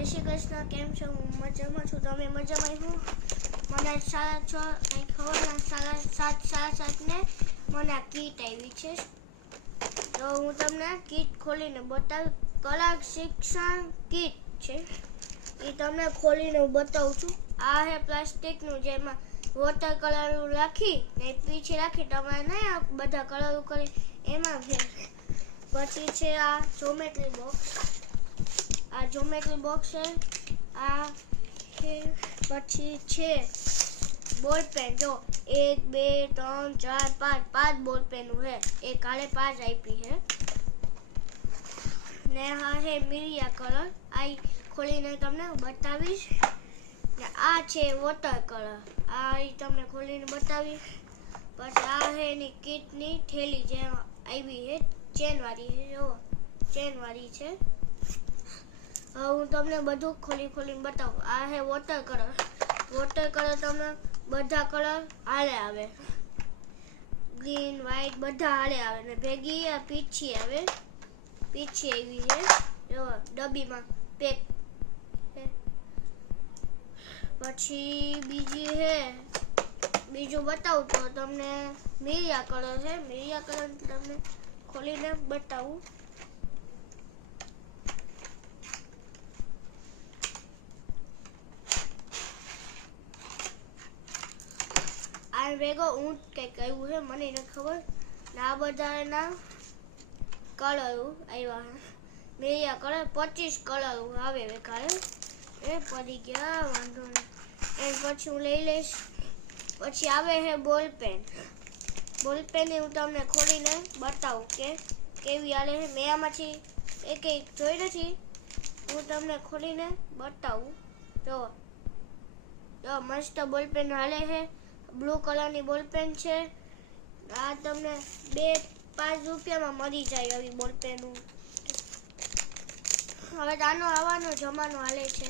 જય શ્રી કૃષ્ણ. કેમ છો? હું મજામાં છું. તમે મજામાં છો? મને 6:30 ખબરના 7:30 મને આ કીટ આવી છે. તો હું તમને કીટ ખોલીને બતાવું. કલા શિક્ષણ કીટ છે એ તમને ખોલીને બતાવું છું. આ હે પ્લાસ્ટિકનું, જેમાં વોટર કલર રાખી ને પીછે રાખી તમારે નહીં બધા કલર કરી એમાં છે. પછી છે આ જ્યોમેટ્રી બોક્સ. આ જ્યોમેટ્રી બોક્સ છે. આ પછી છે બોલ પેન. જો 1 2 3 4 5 બોલ પેન છે. એ કાલે 5 આપી છે. ને આ હે મીડિયા કલર. આ ખોલીને તમને બતાવીશ. ને આ છે વોટર કલર. આ તમને ખોલીને બતાવીશ. પછી આ હે એની કીટની થેલી જે આવી છે, ચેન વાળી છે. જો ચેન વાળી છે. હું તમને બધું ખોલીને બતાવું. આ હે વોટર કલર. વોટર કલર તમને બધા કલર હાલે આવે, ગ્રીન વ્હાઈટ બધા હાલે આવે. ને ભેગી આ પીછી આવે. પીછી આવી છે. જો ડબ્બીમાં પેક. પછી બીજું બતાવું તો તમને મીડિયા કલર છે. મીડિયા કલર તમને ખોલીને બતાવું. આ ભેગો ઊંટ કંઈક આવ્યું છે, મને નથી ખબર. ને આ બધા એના કલર આવ્યા. મીડિયા કલર 25 કલર આવે વેકારે. એ પડી ગયા, વાંધો નહીં. એ પછી હું લઈ લઈશ. પછી આવે છે બોલ પેન. બોલ પેન હું તમને ખોલીને બતાવું કે કેવી હાલે છે. મેં આમાંથી એક જોઈ નથી. હું તમને ખોલીને બતાવું. જો મસ્ત બોલ પેન હાલે છે. બ્લુ કલરની બોલ પેન છે. આ તમને 2-5 રૂપિયામાં મળી જાય આવી બોલ પેન. હવે આનો આવવાનો જમાનો હાલે છે.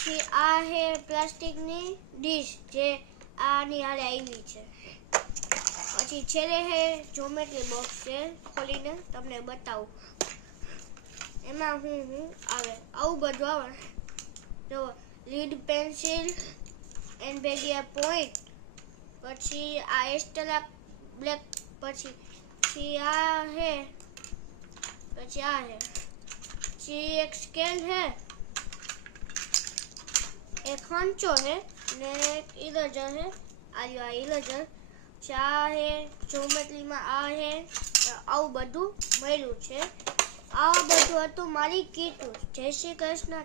પછી આ હે પ્લાસ્ટિકની ડીશ જે આની હારે આવી છે. પછી છેલ્લે હે જ્યોમેટ્રી બોક્સ છે. ખોલીને તમને બતાવું. એમાં હું આવે આવું બધું આવે. જો લીડ પેન્સિલ એન્ડ ભેગી આ પોઈન્ટ. પછી આ એસ્ટેલા બ્લેક. પછી આ હે. પછી એક સ્કેલ है, एक खंचो है ने एक इरेजर है. આ ઇરેજર. ચા હે જ્યોમેટ્રીમાં. આ હે આવું બધું મળ્યું છે. આ બધું હતું મારી કીટ. જય શ્રી કૃષ્ણ.